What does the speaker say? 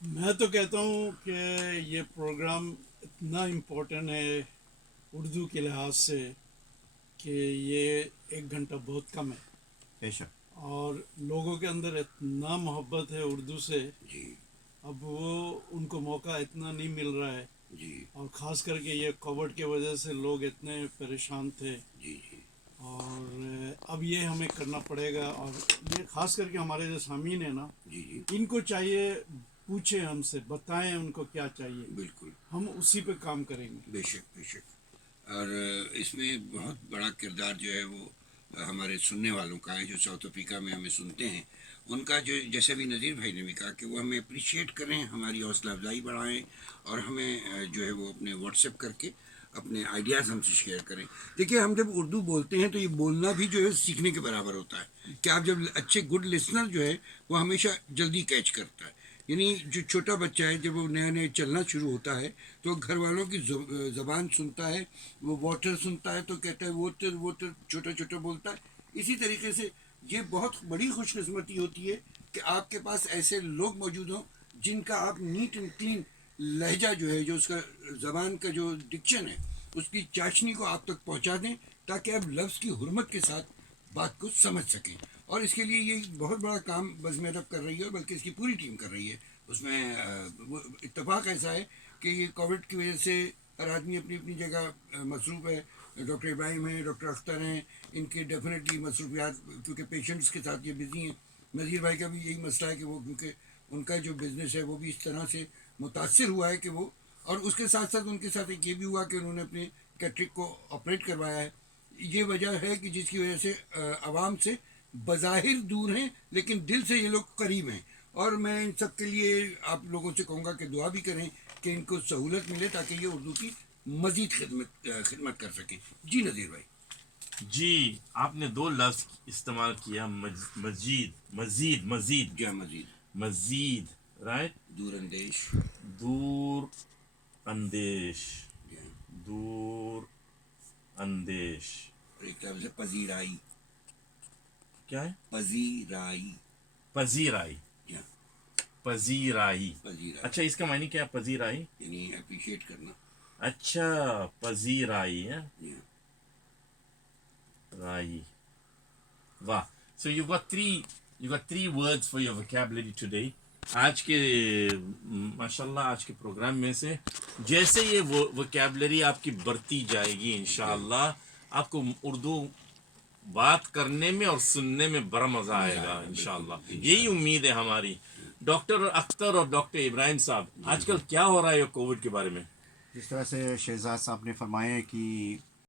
میں تو کہتا ہوں کہ یہ پروگرام اتنا امپورٹنٹ ہے اردو کے لحاظ سے کہ یہ 1 گھنٹہ بہت کم ہے، بے شک. اور لوگوں کے اندر اتنا محبت ہے اردو سے، جی اب وہ ان کو موقع اتنا نہیں مل رہا ہے، جی اور خاص کر کے یہ کووڈ کی وجہ سے لوگ اتنے پریشان تھے، جی جی اور اب یہ ہمیں کرنا پڑے گا، اور یہ خاص کر کے ہمارے جو سامعین ہیں نا، جی جی ان کو چاہیے پوچھیں ہم سے، بتائیں ان کو کیا چاہیے، بالکل ہم اسی پہ کام کریں گے۔ بے شک بے شک. اور اس میں بہت بڑا کردار جو ہے وہ ہمارے سننے والوں کا ہے، جو ساؤتھ افریقہ میں ہمیں سنتے ہیں. ان کا جو جیسے بھی نذیر بھائی نے بھی کہا کہ وہ ہمیں اپریشیٹ کریں، ہماری حوصلہ افزائی بڑھائیں، اور ہمیں جو ہے وہ اپنے واٹس ایپ کر کے اپنے آئیڈیاز ہم سے شیئر کریں. دیکھیے ہم جب اردو بولتے ہیں تو یہ بولنا بھی جو ہے سیکھنے کے برابر ہوتا ہے، کہ آپ جب اچھے گڈ لسنر جو ہے وہ ہمیشہ جلدی کیچ کرتا ہے. یعنی جو چھوٹا بچہ ہے جب وہ نیا نیا چلنا شروع ہوتا ہے تو گھر والوں کی زبان سنتا ہے، وہ واٹر سنتا ہے تو کہتا ہے واٹر واٹر، چھوٹا چھوٹا بولتا ہے. اسی طریقے سے یہ بہت بڑی خوش قسمتی ہوتی ہے کہ آپ کے پاس ایسے لوگ موجود ہوں جن کا آپ نیٹ اینڈ کلین لہجہ جو ہے، جو اس کا زبان کا جو ڈکشن ہے، اس کی چاشنی کو آپ تک پہنچا دیں، تاکہ آپ لفظ کی حرمت کے ساتھ بات کو سمجھ سکیں. اور اس کے لیے یہ بہت بڑا کام بزم ادب کر رہی ہے، بلکہ اس کی پوری ٹیم کر رہی ہے. اس میں وہ اتفاق ایسا ہے کہ یہ کووڈ کی وجہ سے ہر آدمی اپنی اپنی جگہ مصروف ہے. ڈاکٹر ابراہیم ہیں، ڈاکٹر اختر ہیں، ان کے ڈیفینیٹلی مصروفیات، کیونکہ پیشنٹس کے ساتھ یہ بزی ہیں. نذیر بھائی کا بھی یہی مسئلہ ہے کہ وہ کیونکہ ان کا جو بزنس ہے وہ بھی اس طرح سے متاثر ہوا ہے کہ وہ، اور اس کے ساتھ ساتھ ان کے ساتھ ایک یہ بھی ہوا کہ انہوں نے اپنے کیٹرک کو آپریٹ کروایا ہے. یہ وجہ ہے کہ جس کی وجہ سے عوام سے بظاہر دور ہیں لیکن دل سے یہ لوگ قریب ہیں. اور میں ان سب کے لیے آپ لوگوں سے کہوں گا کہ دعا بھی کریں کہ ان کو سہولت ملے تاکہ یہ اردو کی مزید خدمت کر سکیں. جی نذیر بھائی. جی، آپ نے دو لفظ استعمال کیا، مزید مزید مزید کیا مزید؟ مزید، رائٹ. دور اندیش. دور اندیش، جی. دور اندیش. اور ایک لفظ ہے پذیرائی. کیا ہے؟ پذیرائی. پذیرائی. جی. پذیرائی. پذیرائی اچھا، اس کا معنی کیا ہے پذیرائی؟ یعنی اپریشیٹ کرنا. اچھا، پذیرائی ہے. جی. رائی. واہ. So you got three words for your vocabulary today. آج کے ماشاءاللہ آج کے پروگرام میں سے جیسے یہ ووکیبلری آپ کی بڑھتی جائے گی انشاءاللہ، آپ کو اردو بات کرنے میں اور سننے میں بڑا مزہ آئے گا انشاءاللہ. یہی امید ہے ہماری. ڈاکٹر اختر اور ڈاکٹر ابراہیم صاحب، آج کل کیا ہو رہا ہے کووڈ کے بارے میں؟ جس طرح سے شہزاد صاحب نے فرمایا کہ